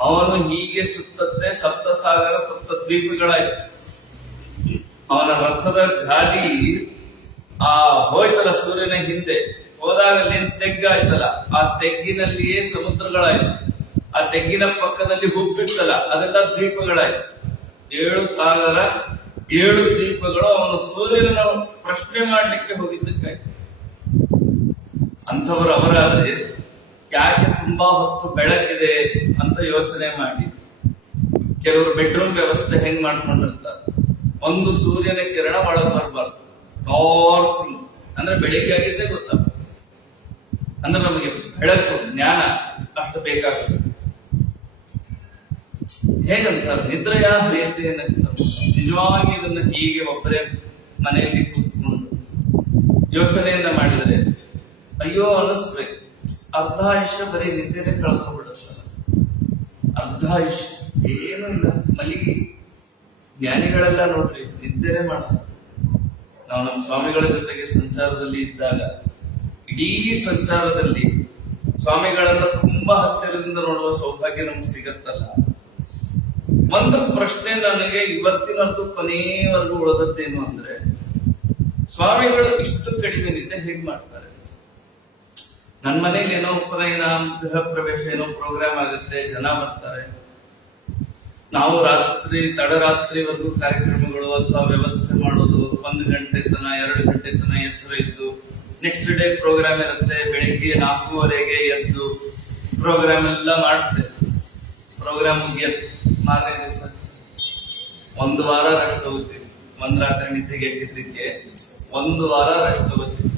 ಅವನು ಹೀಗೆ ಸುತ್ತತ್ತೆ ಸಪ್ತ ಸಾಗರ ಸಪ್ತ ದ್ವೀಪಗಳಾಯ್ತು ಅವನ ರಥದ ಗಾಲಿ ಆ ಹೋಯ್ತಲ್ಲ ಸೂರ್ಯನ ಹಿಂದೆ ಹೋದಾಗ ತೆಗ್ಗಾಯ್ತಲ್ಲ. ಆ ತೆಗ್ಗಿನಲ್ಲಿಯೇ ಸಮುದ್ರಗಳಾಯ್ತು. ಆ ತೆಂಗಿನ ಪಕ್ಕದಲ್ಲಿ ಹುಬ್ಬಿತ್ತಲ್ಲ, ಅದೆಲ್ಲ ದ್ವೀಪಗಳಾಯ್ತು. ಏಳು ಸಾಗರ, ಏಳು ದ್ವೀಪಗಳು, ಅವನು ಸೂರ್ಯನ ಪ್ರಶ್ನೆ ಮಾಡ್ಲಿಕ್ಕೆ ಹೋಗಿದ್ದಕ್ಕಾಯ್ತು. ಅಂಥವರು ಅವರಾದ್ರೆ ಯಾಕೆ ತುಂಬಾ ಹೊತ್ತು ಬೆಳಕಿದೆ ಅಂತ ಯೋಚನೆ ಮಾಡಿ. ಕೆಲವರು ಬೆಡ್ರೂಮ್ ವ್ಯವಸ್ಥೆ ಹೆಂಗ್ ಮಾಡ್ಕೊಂಡಿರ್ತಾರೆ ಒಂದು ಸೂರ್ಯನ ಕಿರಣ ಒಳಗೆ ಬರಬಾರ್ದು. ರೂಮ್. ಅಂದ್ರೆ ಬೆಳಿಗ್ಗೆ ಆಗಿದ್ದೇ ಗೊತ್ತಾಗ ಅಂದ್ರೆ ನಮಗೆ ಬೆಳಕು, ಜ್ಞಾನ ಅಷ್ಟು ಬೇಕಾಗುತ್ತೆ ಹೇಗಂತಾರೆ ನಿದ್ರೆಯ ಹರಿಯತೆ ನಿಜವಾಗಿ ಇದನ್ನ ಹೀಗೆ ಒಬ್ಬರೇ ಮನೆಯಲ್ಲಿ ಕೂತ್ಕೊಂಡು ಯೋಚನೆಯನ್ನ ಮಾಡಿದರೆ, ಅಯ್ಯೋ ಅನಿಸ್ಬೇಕು ಅರ್ಧ ಆಯುಷ್ಯ ಬರೀ ನಿದ್ದೆನೆ ಕಳ್ಕೊಂಡ್ಬಿಡುತ್ತೆ ಅರ್ಧ ಆಯುಷ್ಯ ಏನೂ ಇಲ್ಲ. ಮಲಗಿ. ಜ್ಞಾನಿಗಳೆಲ್ಲ ನೋಡ್ರಿ, ನಿದ್ದೆನೆ ಮಾಡ. ನಾವು ನಮ್ಮ ಸ್ವಾಮಿಗಳ ಜೊತೆಗೆ ಸಂಚಾರದಲ್ಲಿ ಇದ್ದಾಗ, ಇಡೀ ಸಂಚಾರದಲ್ಲಿ ಸ್ವಾಮಿಗಳನ್ನ ತುಂಬಾ ಹತ್ತಿರದಿಂದ ನೋಡುವ ಸೌಭಾಗ್ಯ ನಮ್ಗೆ ಸಿಗತ್ತಲ್ಲ. ಒಂದು ಪ್ರಶ್ನೆ ನನಗೆ ಇವತ್ತಿನದ್ದು ಕೊನೆಯವರೆಗೂ ಉಳಿದದ್ದೇನು ಅಂದ್ರೆ, ಸ್ವಾಮಿಗಳು ಇಷ್ಟು ಕಡಿಮೆ ನಿದ್ದೆ ಹೇಗ್ ಮಾಡ್ತಾರೆ? ನನ್ ಮನೇಲಿ ಏನೋ ಉಪನಯನ, ಗೃಹ ಪ್ರವೇಶ ಏನೋ ಪ್ರೋಗ್ರಾಮ್ ಆಗುತ್ತೆ, ಜನ ಬರ್ತಾರೆ. ನಾವು ರಾತ್ರಿ, ತಡರಾತ್ರಿವರೆಗೂ ಕಾರ್ಯಕ್ರಮಗಳು ಅಥವಾ ವ್ಯವಸ್ಥೆ ಮಾಡೋದು, ಒಂದು ಗಂಟೆ ತನ, ಎರಡು ಗಂಟೆ ತನ ಎಚ್ಚರ ಇದ್ದು ನೆಕ್ಸ್ಟ್ ಡೇ ಪ್ರೋಗ್ರಾಮ್ ಇರುತ್ತೆ, ಬೆಳಿಗ್ಗೆ ನಾಲ್ಕೂವರೆಗೆ ಎದ್ದು ಪ್ರೋಗ್ರಾಮ್ ಎಲ್ಲ ಮಾಡ್ತೇವೆ. ಪ್ರೋಗ್ರಾಮ್ ಮುಗಿಯತ್ತೆ ಮಾರನೇ ದಿವಸ. ಒಂದು ವಾರ ರಶ್ ತಗೋತೀವಿ ಒಂದ್ ರಾತ್ರಿ ನಿದ್ದೆಗೆ ಎಟ್ಟಿದ್ದಕ್ಕೆ ಒಂದು ವಾರ ರಶ್ ತಗೋತೀವಿ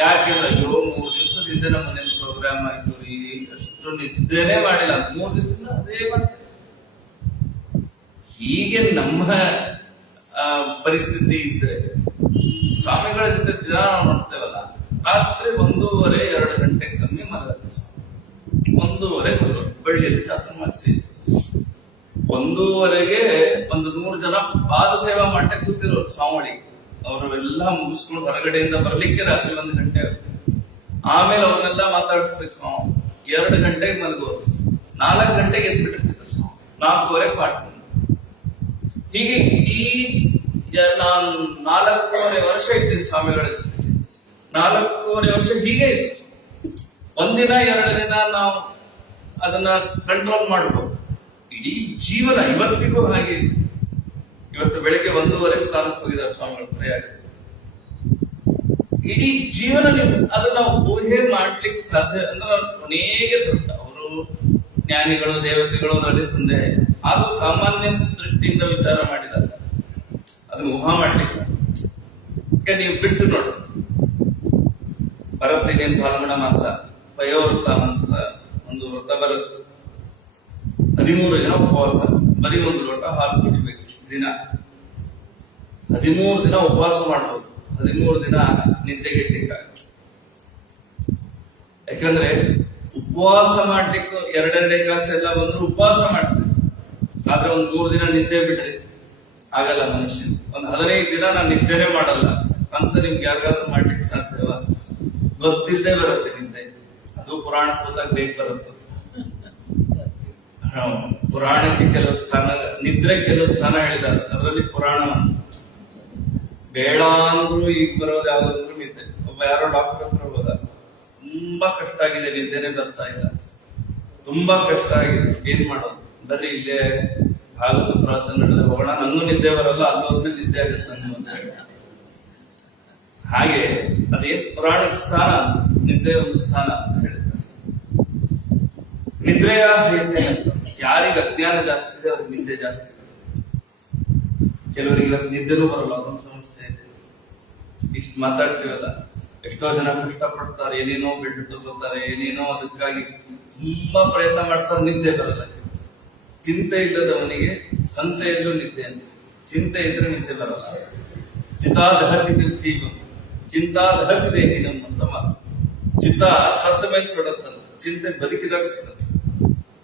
ಯಾಕೆಂದ್ರೆ ಅಯ್ಯೋ, ಮೂರು ದಿವಸದಿಂದ ನಮ್ಮ ಮನೇಲಿ ಪ್ರೋಗ್ರಾಮ್ ಆಯ್ತು, ಈ ಅಷ್ಟು ನಿದ್ದೆನೆ ಮಾಡಿಲ್ಲ. ಮೂರು ದಿವಸದಿಂದ ಅದೇ ಮತ್ತೆ ಹೀಗೆ ನಮ್ಮ ಪರಿಸ್ಥಿತಿ ಇದ್ರೆ, ಸ್ವಾಮಿಗಳ ಜೊತೆ ದಿನ ನಾವು ನೋಡ್ತೇವಲ್ಲ, ರಾತ್ರಿ ಒಂದೂವರೆ, ಎರಡು ಗಂಟೆ ಕಮ್ಮಿ ಮಲಗುತ್ತೆ. ಒಂದೂವರೆ. ಬಳ್ಳಿಯಲ್ಲಿ ಚಾತುರ್ಮಾಸಿ ಒಂದೂವರೆಗೆ ಒಂದು ನೂರು ಜನ ಸೇವಾ ಮಾಡಕ್ಕೆ ಕೂತಿರೋರು ಸ್ವಾಮಿ. ಅವರೆಲ್ಲ ಮುಗಿಸ್ಕೊಂಡು ಹೊರಗಡೆಯಿಂದ ಬರ್ಲಿಕ್ಕೆ ರಾತ್ರಿ ಒಂದು ಗಂಟೆ ಆಗುತ್ತೆ. ಆಮೇಲೆ ಅವ್ರನ್ನೆಲ್ಲ ಮಾತಾಡಿಸ್ಬೇಕು ಸ್ವಾಮಿ. ಎರಡು ಗಂಟೆಗೆ ಮಲಗೋರು. ನಾಲ್ಕು ಗಂಟೆಗೆ ಎದ್ಬಿಟ್ಟಿರ್ತಿದ್ರು ಸ್ವಾಮಿ. ನಾಲ್ಕೂವರೆಗೆ ಪಾಠ. ಹೀಗೆ ಇಡೀ ನಾನ್ ನಾಲ್ಕೂವರೆ ವರ್ಷ ಇದ್ದೀನಿ ಸ್ವಾಮಿಗಳ. ಜೊತೆ ನಾಲ್ಕೂವರೆ ವರ್ಷ ಹೀಗೆ ಇತ್ತು. ಒಂದಿನ ಎರಡು ದಿನ ನಾವು ಅದನ್ನ ಕಂಟ್ರೋಲ್ ಮಾಡ್ಬೋದು. ಇಡೀ ಜೀವನ ಇವತ್ತಿಗೂ ಹಾಗೆ ಇವತ್ತು ಬೆಳಿಗ್ಗೆ ಒಂದೂವರೆ ಸ್ನಾನಕ್ಕೆ ಹೋಗಿದ್ದಾರೆ ಸ್ವಾಮಿಗಳು ಪ್ರಯಾಗ ಇಡೀ ಜೀವನ ಅದನ್ನ ಊಹೆ ಮಾಡ್ಲಿಕ್ಕೆ ಸಾಧ್ಯ ಅಂದ್ರೆ ಕೊನೆಗೆ ದೊಡ್ಡ, ಅವರು ಜ್ಞಾನಿಗಳು, ದೇವತೆಗಳು ಅದರಲ್ಲಿ ಸಂದೇಹ ಸಾಮಾನ್ಯ ದೃಷ್ಟಿಯಿಂದ ವಿಚಾರ ಮಾಡಿದಾಗ ಅದನ್ನ ಊಹಾ ಮಾಡ್ಲಿಕ್ಕೆ ನೀವು ಬಿಟ್ಟು ನೋಡಿ. ಏನ್ ಫಾಲ್ಗುಣ ಮಾಸ ಪಯೋವೃತ್ತ ಅಂತ ಒಂದು ವೃತ್ತ ಬರುತ್ತೆ. ಹದಿಮೂರು ದಿನ ಉಪವಾಸ. ಬರೀ ಒಂದು ಲೋಟ ಹಾಲು ಕುಡಿಬೇಕು ದಿನ. ಹದಿಮೂರು ದಿನ ಉಪವಾಸ ಮಾಡ್ಬೋದು. ಹದಿಮೂರು ದಿನ ನಿದ್ದೆಗೆಟ್ಟಿಕ್ಕಾಗಿ ಯಾಕಂದ್ರೆ ಉಪವಾಸ ಮಾಡ್ಲಿಕ್ಕೆ ಎರಡೆರಡೇ ಕಾಸು ಎಲ್ಲ ಬಂದ್ರು ಉಪವಾಸ ಮಾಡ್ತೇನೆ ಆದ್ರೆ ಒಂದ್ ಮೂರು ದಿನ ನಿದ್ದೆ ಬಿಡ್ರಿ ಆಗಲ್ಲ ಮನುಷ್ಯ ಒಂದ್ ಹದಿನೈದು ದಿನ ನಾನು ನಿದ್ದೆನೆ ಮಾಡಲ್ಲ. ಅಂತ ನಿಮ್ಗೆ ಯಾರಿಗಾದ್ರೂ ಮಾಡ್ಲಿಕ್ಕೆ ಸಾಧ್ಯವ? ಗೊತ್ತಿಲ್ಲದೆ ಬರುತ್ತೆ ನಿದ್ದೆ. ಅದು ಪುರಾಣ ಕೂತಾಗ ಬೇಕು ಬರುತ್ತೆ. ಪುರಾಣಕ್ಕೆ ಕೆಲವು ಸ್ಥಾನ, ನಿದ್ರೆ ಕೆಲವು ಸ್ಥಾನ ಹೇಳಿದ್ದಾರೆ. ಅದರಲ್ಲಿ ಪುರಾಣ. ಬೇಡ ಅಂದ್ರೂ ಈಗ ಬರೋದು ಯಾವ್ದಂದ್ರು ನಿದ್ದೆ ಒಬ್ಬ ಯಾರೋ ಡಾಕ್ಟರ್ ಹತ್ರ ಹೋದ ತುಂಬಾ ಕಷ್ಟ ಆಗಿದೆ, ನಿದ್ದೆನೆ ಬರ್ತಾ ಇಲ್ಲ. ತುಂಬಾ ಕಷ್ಟ ಆಗಿದೆ. ಏನ್ ಮಾಡೋದು? ಬರ್ರಿ ಇಲ್ಲೇ ಭಾಗವತ ಪ್ರವಚನ ನಡೆದ ಹೋಗೋಣ ನನ್ನೂ ನಿದ್ದೆ ಬರಲ್ಲ, ಅಲ್ಲೋದ್ಮೇಲೆ ನಿದ್ದೆ ಆಗುತ್ತೆ. ಹಾಗೆ ಅದೇ ಪುರಾಣದ ಸ್ಥಾನ ನಿದ್ರೆ ಒಂದು ಸ್ಥಾನ ಅಂತ ಹೇಳಿದ್ದಾರೆ. ನಿದ್ರೆಯ ಅಂತ. ಯಾರಿಗೆ ಅಜ್ಞಾನ ಜಾಸ್ತಿ ಇದೆ, ಅವ್ರಿಗೆ ನಿದ್ದೆ ಜಾಸ್ತಿ. ಕೆಲವರಿಗೆ ಇವತ್ತು ನಿದ್ದೆನೂ ಬರಲ್ಲ, ಅದೊಂದು ಸಮಸ್ಯೆ ಇದೆ. ಇಷ್ಟು ಮಾತಾಡ್ತೀವಲ್ಲ, ಎಷ್ಟೋ ಜನ ಕಷ್ಟಪಡ್ತಾರೆ, ಏನೇನೋ ಬೆಡ್ ತಗೋತಾರೆ, ಏನೇನೋ ಅದಕ್ಕಾಗಿ ತುಂಬಾ ಪ್ರಯತ್ನ ಮಾಡ್ತಾರೆ, ನಿದ್ದೆ ಬರಲ್ಲ. ಚಿಂತೆ ಇಲ್ಲದವನಿಗೆ ಸಂತೆಯಲ್ಲೂ ನಿದ್ದೆ ಅಂತ. ಚಿಂತೆ ಇದ್ರೆ ನಿದ್ದೆ ಬರಲ್ಲ. ಚಿತಾದಹತಿ ಜೀವ ಚಿಂತಾದಹತಿ ದೇಹಿ ಅಂತ ಮಾತು. ಚಿತ್ತ ಸತ್ತ ಮೇಲೆ ಸುಡತ್ತಂತ ಚಿಂತೆ ಬದುಕಿದಾಗ ಸುಡತ್ತೆ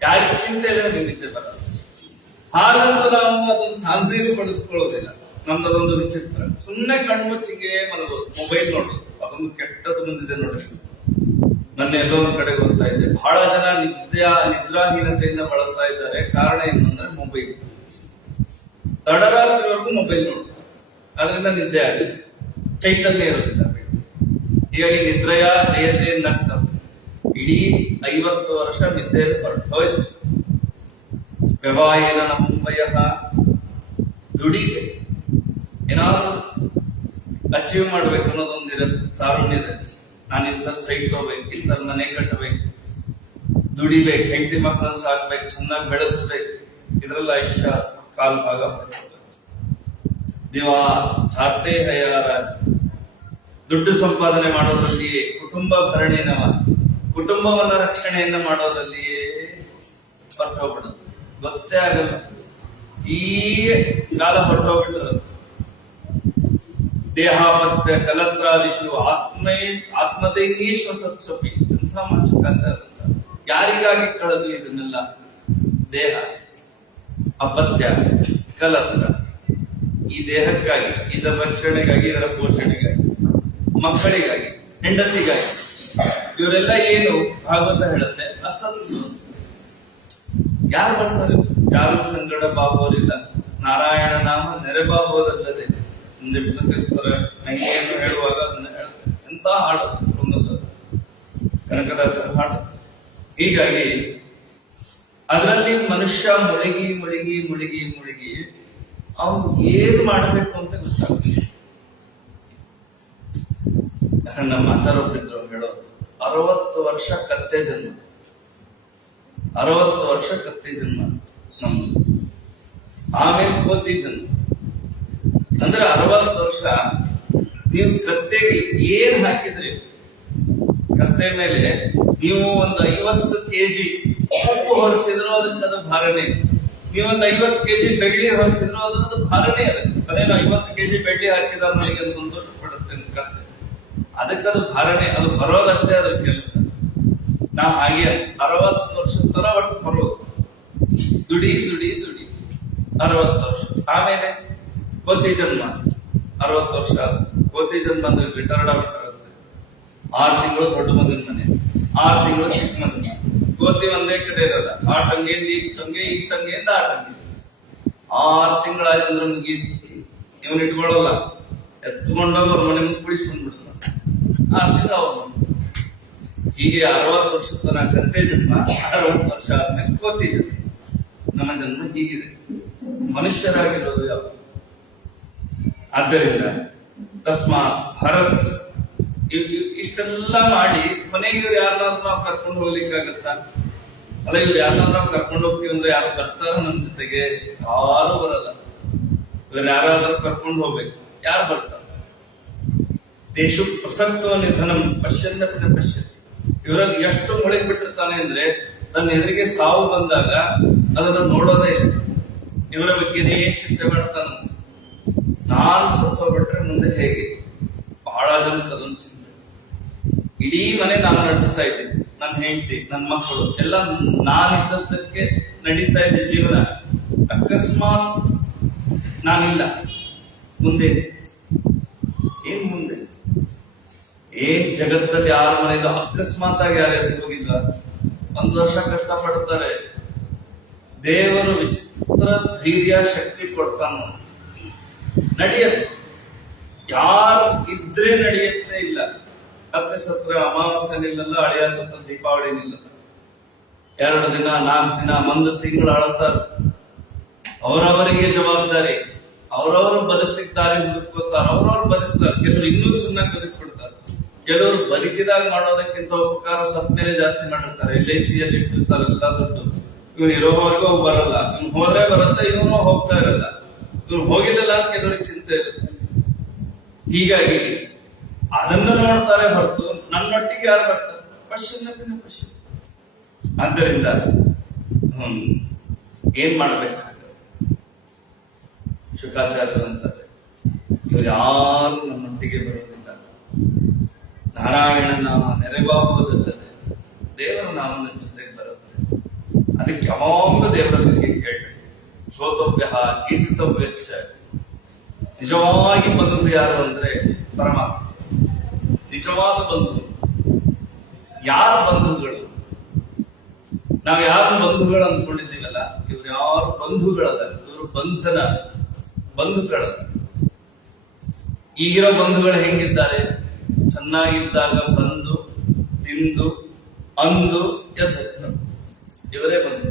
ಯಾರಿಗೆ ಚಿಂತೆ ಅವ್ನಿಗೆ ನಿದ್ದೆ ಬರಲ್ಲ. ಹಾಗಂತ ನಾವು ಅದನ್ನು ಸಾಂದ್ರೀಸಪಡಿಸ್ಕೊಳ್ಳೋದಿಲ್ಲ ನಮ್ದು ಅದೊಂದು ವಿಚಿತ್ರ. ಸುಮ್ಮನೆ ಕಣ್ಮುಚ್ಚಿಗೆ ಮಲಗೋದು ಮೊಬೈಲ್ ನೋಡೋದು. ಅದೊಂದು ಕೆಟ್ಟದ್ದು ಬಂದಿದೆ ನೋಡಿ. ನನ್ನ ಎಲ್ಲೋ ಒಂದ್ ಕಡೆ ಗೊತ್ತಾ ಇದೆ. ಬಹಳ ಜನ ನಿದ್ರಾ ನಿದ್ರಾಹೀನತೆಯಿಂದ ಬಳಲ್ತಾ ಇದ್ದಾರೆ. ಕಾರಣ ಏನು ಅಂದ್ರೆ ಮೊಬೈಲ್ ತಡರಾತ್ರಿವರೆಗೂ ಮೊಬೈಲ್ ನೋಡುದು ಅದರಿಂದ ನಿದ್ದೆ ಆಗಿದೆ ಚೈತನ್ಯ ಇರೋದಿಲ್ಲ. ಹೀಗಾಗಿ ನಿದ್ರೆಯ ರೇತೆ ನಗ್ತ ಇಡೀ ಐವತ್ತು ವರ್ಷ ನಿದ್ದೆಯಲ್ಲಿ ಹೊರಟೋಯ್ತು. ವ್ಯವಾಯನ ಮುಂಬಯಹ ದುಡಿಗೆ ಏನಾದ್ರು ಅಚೀವ್ ಮಾಡ್ಬೇಕು ಅನ್ನೋದೊಂದಿರುತ್ತೆ ತಾರುಣ್ಯದಲ್ಲಿ ನಾನು ಇಂಥದ್ದು ಸೈಟ್ ತಗೋಬೇಕು ಇಂಥದ್ದು ಮನೆ ಕಟ್ಟಬೇಕು, ದುಡಿಬೇಕು, ಹೆಂಡತಿ ಮಕ್ಕಳನ್ನ ಸಾಕ್ಬೇಕು, ಚೆನ್ನಾಗಿ ಬೆಳೆಸ್ಬೇಕು. ಇದರಲ್ಲಿ ಆಯುಷ್ಯ ಕಾಲ್ ಭಾಗ. ದಿವಾ ಚಾರ್ತೆ ಹಯ ರಾಜ. ದುಡ್ಡು ಸಂಪಾದನೆ ಮಾಡೋದ್ರಲ್ಲಿ ಕುಟುಂಬ ಭರಣಿನವ ಕುಟುಂಬವನ್ನ ರಕ್ಷಣೆಯನ್ನ ಮಾಡೋದ್ರಲ್ಲಿಯೇ ಹೊರಟೋಗ್ಬಿಡುತ್ತೆ ಗೊತ್ತೇ ಆಗಲ್ಲ. ಈ ಕಾಲ ಹೊರಟೋಗ್ಬಿಟ್ಟಿರುತ್ತೆ ದೇಹಾಪತ್ಯ ಕಲತ್ರಾದಿಶು, ಆತ್ಮೇ ಆತ್ಮದೈನೇಶ್ವ ಸತ್ಸಪಿ ಅಂತ ಅಂತ ಯಾರಿಗಾಗಿ ಕಳೆದ್ವಿ ಇದನ್ನೆಲ್ಲ? ದೇಹ, ಅಪತ್ಯ, ಕಲತ್ರ. ಈ ದೇಹಕ್ಕಾಗಿ, ಇದರ ರಕ್ಷಣೆಗಾಗಿ, ಇದರ ಪೋಷಣೆಗಾಗಿ, ಮಕ್ಕಳಿಗಾಗಿ, ಹೆಂಡತಿಗಾಗಿ. ಇವರೆಲ್ಲ ಏನು ಭಾಗವತ ಹೇಳುತ್ತೆ? ಅಸಂಸು. ಯಾರು ಬರ್ತಾರೆ? ಯಾರು ಸಂಗಡ ಬಾಬೋರಿಲ್ಲ ನಾರಾಯಣ ನಾಮ ಮುಂದೆ ಬಿಟ್ಟಿರ್ತಾರೆ ಮಹಿಳೆಯನ್ನು ಹೇಳುವಾಗ ಅದನ್ನ ಹೇಳ್ತಾರೆ ಎಂತ ಹಾಡು ಒಂದೊಂದು ಕನಕದಾಸರ ಹಾಡು. ಹೀಗಾಗಿ ಅದರಲ್ಲಿ ಮನುಷ್ಯ ಮುಳುಗಿ ಮುಳುಗಿ ಮುಳುಗಿ ಮುಳುಗಿ ಅವನು ಏನು ಮಾಡಬೇಕು ಅಂತ ಗೊತ್ತಾಗ್ತದೆ ನಮ್ಮ ಆಚಾರ ಹೇಳೋದು. ಅರವತ್ತು ವರ್ಷ ಕತ್ತೆ ಜನ್ಮ. ಅರವತ್ತು ವರ್ಷ ಕತ್ತೆ ಜನ್ಮ ನಮ್ಮ ಆಮೇಲೆ ಕೋತಿ ಜನ್ಮ. ಅಂದ್ರೆ ಅರವತ್ತು ವರ್ಷ ನೀವು ಕತ್ತೆಗೆ ಏನ್ ಹಾಕಿದ್ರಿ? ಕತ್ತೆ ಮೇಲೆ ನೀವು ಒಂದು ಐವತ್ತು ಕೆಜಿ ಉಪ್ಪು ಹೊರಿಸಿದ್ರು ಅದಕ್ಕೆ ಅದು ಭಾರನೇ ನೀವೊಂದು ಐವತ್ತು ಕೆಜಿ ಬೆಳ್ಳಿ ಹೊರಿಸಿದ್ರು ಅದು ಅದು ಭಾರನೇ ಅದಕ್ಕೆ ಅದೇನು ಐವತ್ತು ಕೆಜಿ ಬೆಳ್ಳಿ ಹಾಕಿದ ನನಗೆ ಸಂತೋಷ. ಅದಕ್ಕೆ ಅದು ಭಾರನೇ, ಅದು ಬರೋದಷ್ಟೇ ಅದ್ರ ಕೆಲಸ. ನಾವು ಹಾಗೆ ಅರವತ್ತು ವರ್ಷ ತರ ಒಟ್ಟು ಬರೋದು. ದುಡಿ ದುಡಿ ದುಡಿ. ಅರವತ್ತು ವರ್ಷ. ಆಮೇಲೆ ಕೋತಿ ಜನ್ಮ. ಅರವತ್ತು ವರ್ಷ ಆದ. ಕೋತಿ ಜನ್ಮ ಅಂದ್ರೆ ಬಿಟ್ಟರಡ ಆಗ್ಬಿಟ್ಟಿರುತ್ತೆ ಆರು ತಿಂಗಳು ದೊಡ್ಡ ಮಗನ ಮನೆ. ಆರು ತಿಂಗಳು ಚಿಕ್ಕ ಮಗನ ಕೋತಿ ಒಂದೇ ಕಡೆ ಇರಲ್ಲ. ಆ ಟಂಗೆಯಿಂದ ಈ ಟಂಗೆ ಈ ಅಂತ ಆ ಟಂಗೆ ಆರು ತಿಂಗಳಾಯ್ತು ಅಂದ್ರೆ ಮುಗಿ ಇವನ್ ಇಟ್ಕೊಳ್ಳಲ್ಲ. ಎತ್ಕೊಂಡೋಗಿ ಅವ್ರ ಮನೆ ಮುಂದೆ ಅವ್ರ ಮನೆ. ಹೀಗೆ ಅರವತ್ತು ವರ್ಷದ ತನಕ ಕಂತೆ ಜನ್ಮ, ಅರವತ್ತು ವರ್ಷ ಆದ್ಮೇಲೆ ಕೋತಿ ಜನ್ಮ. ನಮ್ಮ ಜನ್ಮ ಹೀಗಿದೆ. ಮನುಷ್ಯರಾಗಿರೋದು ಯಾವ ಆದ್ದರಿಂದ ತಸ್ಮಾ ಭರತ್ ಇಷ್ಟೆಲ್ಲ ಮಾಡಿ ಕೊನೆಗೆ ಇವ್ರು ಯಾರನ್ನಾದ್ರೂ ನಾವು ಕರ್ಕೊಂಡು ಹೋಗ್ಲಿಕ್ಕಾಗತ್ತಾ? ಅಲ್ಲ, ಇವ್ರು ಯಾರನ್ನಾದ್ರೂ ನಾವು ಕರ್ಕೊಂಡು ಹೋಗ್ತೀವಿ ಅಂದ್ರೆ ಯಾರು ಬರ್ತಾರ ನನ್ನ ಜೊತೆಗೆ ಯಾರು ಬರಲ್ಲ. ಇವ್ರು ಯಾರಾದ್ರೂ ಕರ್ಕೊಂಡು ಹೋಗ್ಬೇಕು. ಯಾರು ಬರ್ತಾರೆ? ದೇಶು ಪ್ರಸಕ್ತವ ನಿಧನಂ ಪಶ್ಯಂತ ಪಶ್ಯತಿ. ಇವರಲ್ಲಿ ಎಷ್ಟು ಮುಳುಗಿ ಬಿಟ್ಟಿರ್ತಾನೆ ಅಂದ್ರೆ ತನ್ನ ಎದುರಿಗೆ ಸಾವು ಬಂದಾಗ ಅದನ್ನು ನೋಡೋದೇ ಇಲ್ಲ. ಇವರ ಬಗ್ಗೆನೇ ಚಿಂತೆ ಮಾಡ್ತಾನಂತ ನಾನು ಸತ್ತು ಹೋಗ್ಬಿಟ್ರೆ ಮುಂದೆ ಹೇಗೆ? ಬಹಳ ಜನಕ್ಕೆ ಅದೊಂದು ಚಿಂತೆ. ಇಡೀ ಮನೆ ನಾನು ನಡೆಸ್ತಾ ಇದ್ದೆ. ನನ್ನ ಹೆಂಡತಿ ನನ್ನ ಮಕ್ಕಳು, ಎಲ್ಲ ನಾನಿದ್ದದ್ದಕ್ಕೆ ನಡೀತಾ ಇದ್ದೆ ಜೀವನ ಅಕಸ್ಮಾತ್ ನಾನಿಲ್ಲ. ಮುಂದೆ? ಏನ್ ಮುಂದೆ? ಏನ್ ಜಗತ್ತಲ್ಲಿ ಯಾರ ಮನೆಯಿಂದ ಅಕಸ್ಮಾತ್ ಆಗಿ ಯಾರು ಎದ್ದು ಹೋಗಿಲ್ಲ? ಒಂದು ವರ್ಷ ಕಷ್ಟ ಪಡ್ತಾರೆ ದೇವರು ವಿಚಿತ್ರ ಧೈರ್ಯ ಶಕ್ತಿ ಕೊಡ್ತಾನ. ನಡೆಯತ್ತೆ. ಯಾರು ಇದ್ರೆ ನಡೆಯುತ್ತೆ ಇಲ್ಲ. ಕತ್ತೆ ಸತ್ರ, ಅಮಾವಾಸ್ಯೆ ನಿಲ್ಲಲ್ಲ ಅಳಿಯ ಸತ್ರ, ದೀಪಾವಳಿ ನಿಲ್ಲಲ್ಲ. ಎರಡು ದಿನ, ನಾಲ್ಕು ದಿನ ಒಂದು ತಿಂಗಳು ಅಳತಾರ ಅವರವರಿಗೆ ಜವಾಬ್ದಾರಿ. ಅವರವರು ಬದುಕಿದ್ದಾರೆ ಹುಡುಕೋತಾರ ಅವ್ರವ್ರು ಬದುಕ್ತಾರೆ. ಕೆಲವರು ಇನ್ನೂ ಚೆನ್ನಾಗಿ ಬದುಕ್ ಬಿಡ್ತಾರೆ ಕೆಲವರು ಬದುಕಿದಾಗ ಮಾಡೋದಕ್ಕಿಂತ ಉಪಕಾರ ಸತ್ ಮೇಲೆ ಜಾಸ್ತಿ ಮಾಡಿರ್ತಾರೆ. ಎಲ್ ಐ ಸಿ ಅಲ್ಲಿ ಇಟ್ಟಿರ್ತಾರೆ, ಎಲ್ಲ ದುಡ್ಡು. ಇವ್ನು ಇರೋವರೆಗೂ ಬರಲ್ಲ. ಇವ್ನು ಹೋದ್ರೆ ಬರುತ್ತೆ, ಇವನು ಹೋಗ್ತಾ ಇರಲ್ಲ. ಇವ್ನು ಹೋಗಿಲ್ಲ ಅಂತ ಕೆಲವ್ರಿಗೆ ಚಿಂತೆ ಇರುತ್ತೆ. ಹೀಗಾಗಿ ಅದನ್ನ ನೋಡ್ತಾರೆ ಹೊರತು ನನ್ನೊಟ್ಟಿಗೆ ಯಾರು ಬರ್ತಾರೆ? ಕ್ವಶನ್ ಕ್ವಶನ್ ಆದ್ದರಿಂದ, ಹ್ಮ್, ಏನ್ ಮಾಡ್ಬೇಕಾಗ ಶುಕಾಚಾರ್ಯರು ಅಂತಾರೆ, ಇವ್ರು ಯಾರು ನಮ್ಮೊಟ್ಟಿಗೆ ಬರೋದಿಲ್ಲ. ನಾರಾಯಣ ನಾಮ ನೆರೆಭಾವದಲ್ಲದೆ ದೇವರ ನಾಮದ ಜೊತೆಗೆ ಬರುತ್ತೆ ಅದಕ್ಕೆ ಅಮೋಘ ದೇವರ ಬಗ್ಗೆ ಕೇಳಬೇಕು ಶೋತವ್ಯ ಕೀರ್ತಿತವ್ಯಶ್ಚ ನಿಜವಾಗಿ ಬಂಧು ಯಾರು ಅಂದ್ರೆ ಪರಮಾತ್ಮ. ನಿಜವಾದ ಬಂಧು ಯಾರ ಬಂಧುಗಳು? ನಾವು ಯಾರು ಬಂಧುಗಳು ಅಂದ್ಕೊಂಡಿದ್ದೀವಲ್ಲ? ಇವ್ರು ಯಾರು ಬಂಧುಗಳಲ್ಲ? ಇವರು ಬಂಧನ, ಬಂಧುಗಳಲ್ಲ. ಈಗಿರೋ ಬಂಧುಗಳು ಹೆಂಗಿದ್ದಾರೆ? ಚೆನ್ನಾಗಿದ್ದಾಗ ಬಂದು ತಿಂದು ಅಂದು ಎದ್ದು. ಇವರೇ ಬಂಧು